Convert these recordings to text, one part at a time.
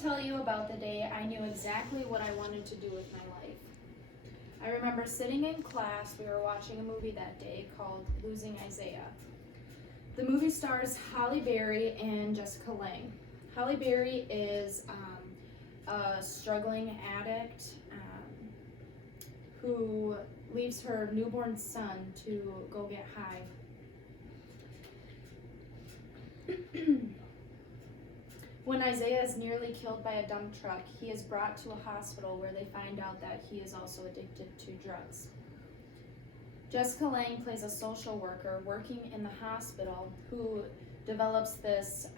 tell you about the day I knew exactly what I wanted to do with my life. I remember sitting in class, we were watching a movie that day called Losing Isaiah. The movie stars Halle Berry and Jessica Lange. Halle Berry is a struggling addict who leaves her newborn son to go get high. When Isaiah is nearly killed by a dump truck, he is brought to a hospital where they find out that he is also addicted to drugs. Jessica Lange plays a social worker working in the hospital who develops this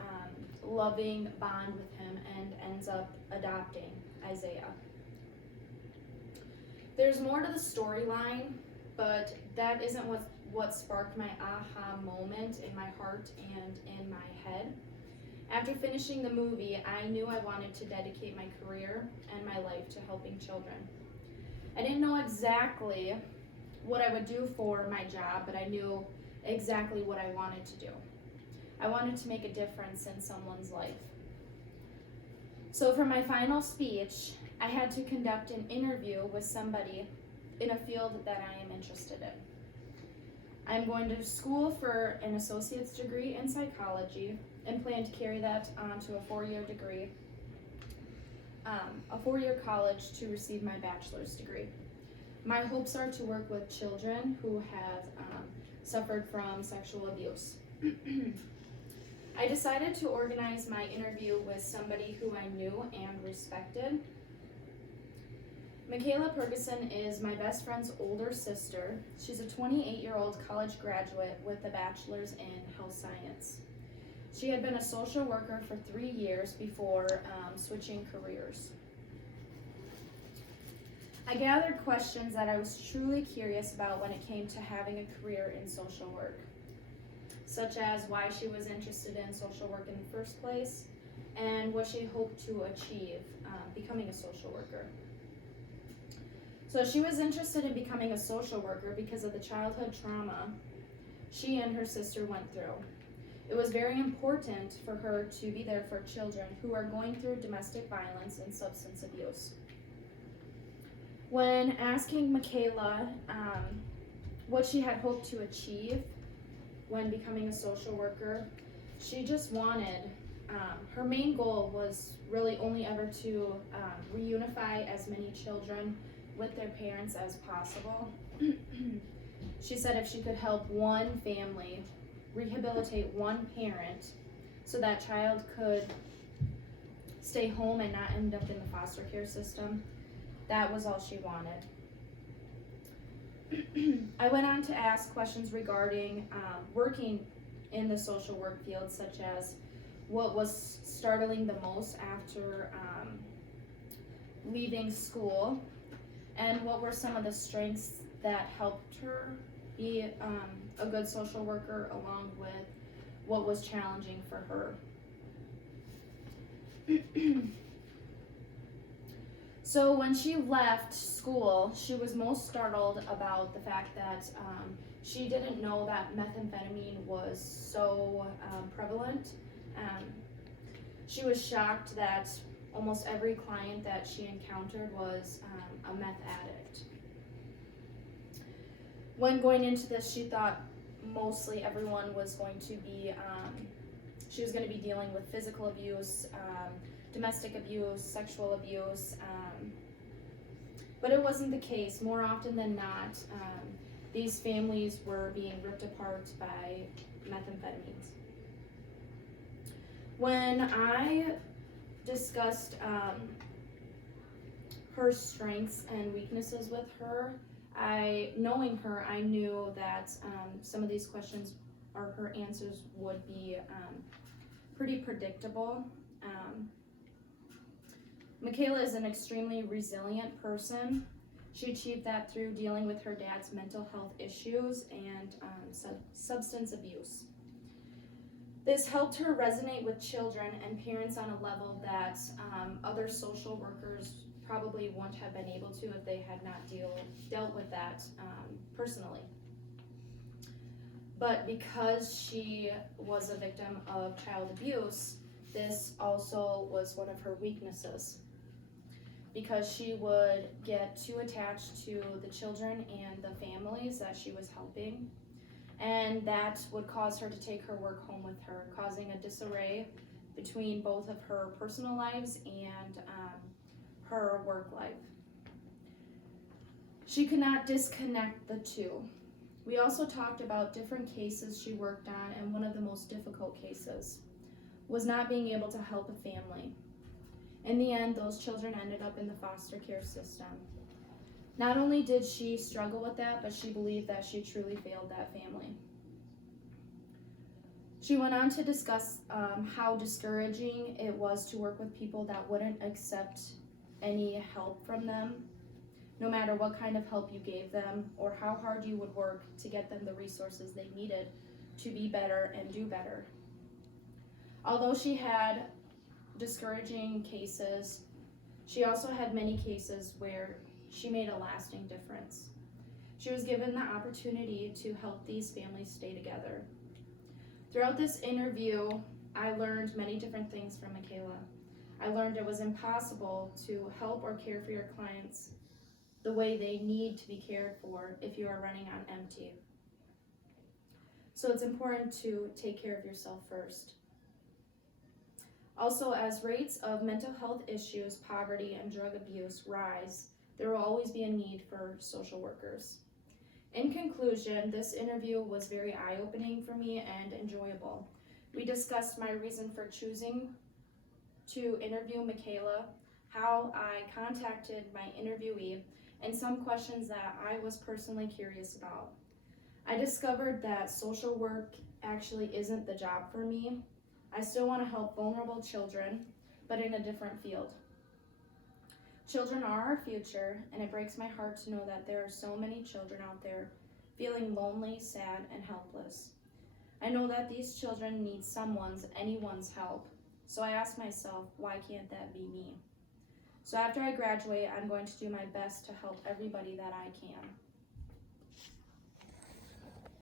loving bond with him and ends up adopting Isaiah. There's more to the storyline, but that isn't what sparked my aha moment in my heart and in my head. After finishing the movie, I knew I wanted to dedicate my career and my life to helping children. I didn't know exactly what I would do for my job, but I knew exactly what I wanted to do. I wanted to make a difference in someone's life. So for my final speech, I had to conduct an interview with somebody in a field that I am interested in. I'm going to school for an associate's degree in psychology and plan to carry that on to a four-year degree, a four-year college to receive my bachelor's degree. My hopes are to work with children who have suffered from sexual abuse. I decided to organize my interview with somebody who I knew and respected. Michaela Ferguson is my best friend's older sister. She's a 28-year-old college graduate with a bachelor's in health science. She had been a social worker for 3 years before switching careers. I gathered questions that I was truly curious about when it came to having a career in social work, such as why she was interested in social work in the first place and what she hoped to achieve becoming a social worker. So she was interested in becoming a social worker because of the childhood trauma she and her sister went through. It was very important for her to be there for children who are going through domestic violence and substance abuse. When asking Michaela what she had hoped to achieve when becoming a social worker, she just wanted, her main goal was really only ever to reunify as many children with their parents as possible. She said if she could help one family rehabilitate one parent so that child could stay home and not end up in the foster care system, that was all she wanted. I went on to ask questions regarding working in the social work field, such as what was startling the most after leaving school, and what were some of the strengths that helped her be a good social worker, along with what was challenging for her. So when she left school, she was most startled about the fact that she didn't know that methamphetamine was so prevalent. She was shocked that almost every client that she encountered was a meth addict. When going into this, she thought mostly everyone was going to be, she was going to be dealing with physical abuse, domestic abuse, sexual abuse, but it wasn't the case. More often than not, these families were being ripped apart by methamphetamines. When I discussed her strengths and weaknesses with her, knowing her, I knew that some of these questions or her answers would be pretty predictable. Michaela is an extremely resilient person. She achieved that through dealing with her dad's mental health issues and substance abuse. This helped her resonate with children and parents on a level that other social workers probably wouldn't have been able to if they had not dealt with that personally. But because she was a victim of child abuse, this also was one of her weaknesses because she would get too attached to the children and the families that she was helping, and that would cause her to take her work home with her, causing a disarray between both of her personal lives and her work life. She could not disconnect the two. We also talked about different cases she worked on, and one of the most difficult cases was not being able to help a family. In the end, those children ended up in the foster care system. Not only did she struggle with that, but she believed that she truly failed that family. She went on to discuss how discouraging it was to work with people that wouldn't accept any help from them, no matter what kind of help you gave them, or how hard you would work to get them the resources they needed to be better and do better. Although she had discouraging cases, she also had many cases where she made a lasting difference. She was given the opportunity to help these families stay together. Throughout this interview, I learned many different things from Michaela. I learned it was impossible to help or care for your clients the way they need to be cared for if you are running on empty. So it's important to take care of yourself first. Also, as rates of mental health issues, poverty, and drug abuse rise, there will always be a need for social workers. In conclusion, this interview was very eye-opening for me and enjoyable. We discussed my reason for choosing to interview Michaela, how I contacted my interviewee, and some questions that I was personally curious about. I discovered that social work actually isn't the job for me. I still want to help vulnerable children, but in a different field. Children are our future, and it breaks my heart to know that there are so many children out there feeling lonely, sad, and helpless. I know that these children need anyone's help, so I ask myself, why can't that be me? So after I graduate, I'm going to do my best to help everybody that I can.